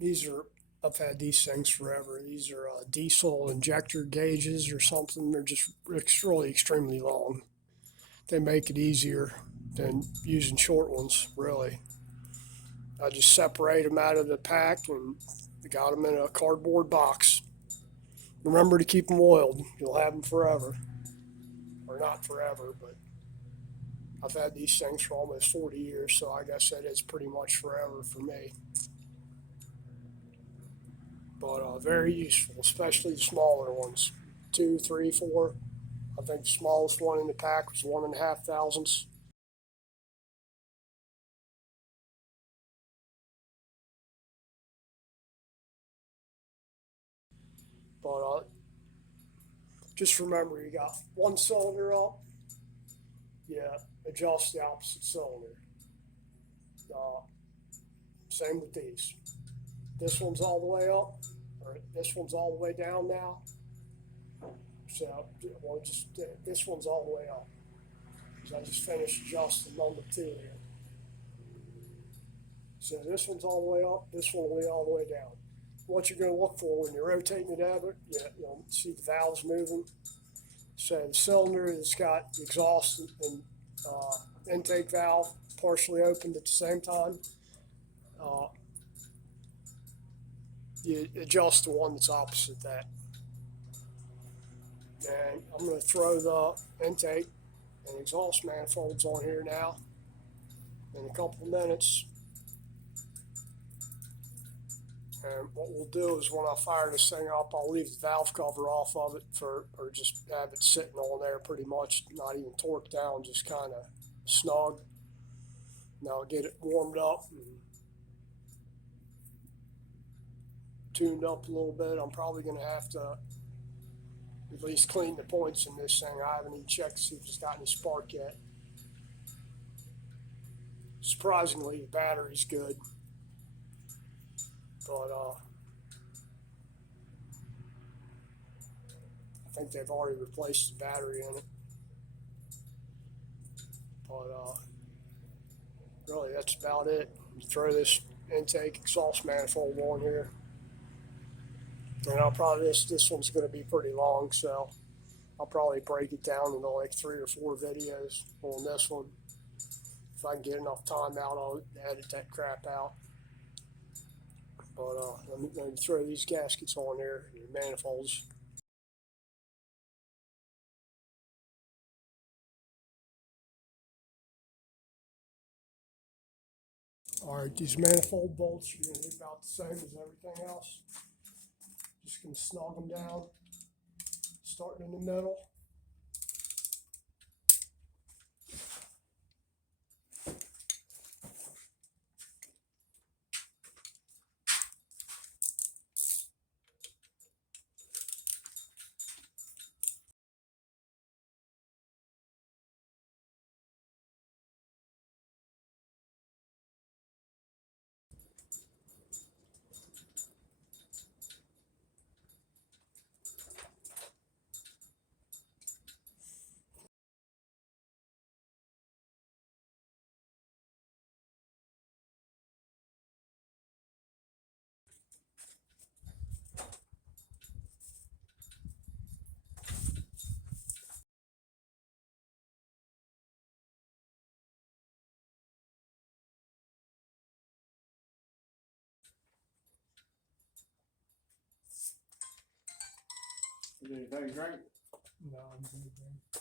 I've had these things forever. These are diesel injector gauges or something. They're just really extremely long. They make it easier than using short ones, really. I just separate them out of the pack and got them in a cardboard box. Remember to keep them oiled. You'll have them forever. Or not forever, but I've had these things for almost 40 years, so I guess that is pretty much forever for me. But very useful, especially the smaller ones. 2, 3, 4. I think the smallest one in the pack was 1.5 thousandths. But just remember, you got one cylinder up, adjust the opposite cylinder. Same with these. This one's all the way up, or this one's all the way down now. So, well, just this one's all the way up. So I just finished adjusting number 2 here. So this one's all the way up, this one will be all the way down. What you're going to look for when you're rotating the dabber, you'll see the valves moving. So the cylinder has got the exhaust and intake valve partially opened at the same time. You adjust the one that's opposite that. And I'm going to throw the intake and exhaust manifolds on here now in a couple of minutes. And what we'll do is when I fire this thing up, I'll leave the valve cover off of it or just have it sitting on there pretty much, not even torqued down, just kind of snug. Now I'll get it warmed up and tuned up a little bit. I'm probably going to have to at least clean the points in this thing. I haven't even checked to see if it's got any spark yet. Surprisingly, the battery's good. But I think they've already replaced the battery in it. But really, that's about it. You throw this intake exhaust manifold on here. And I'll probably, this one's going to be pretty long, so I'll probably break it down into like 3 or 4 videos on this one. If I can get enough time out, I'll edit that crap out. But let me throw these gaskets on there, your manifolds. Alright, these manifold bolts are going to be about the same as everything else. Just going to snug them down, starting in the middle. You did a very great. No, I'm going to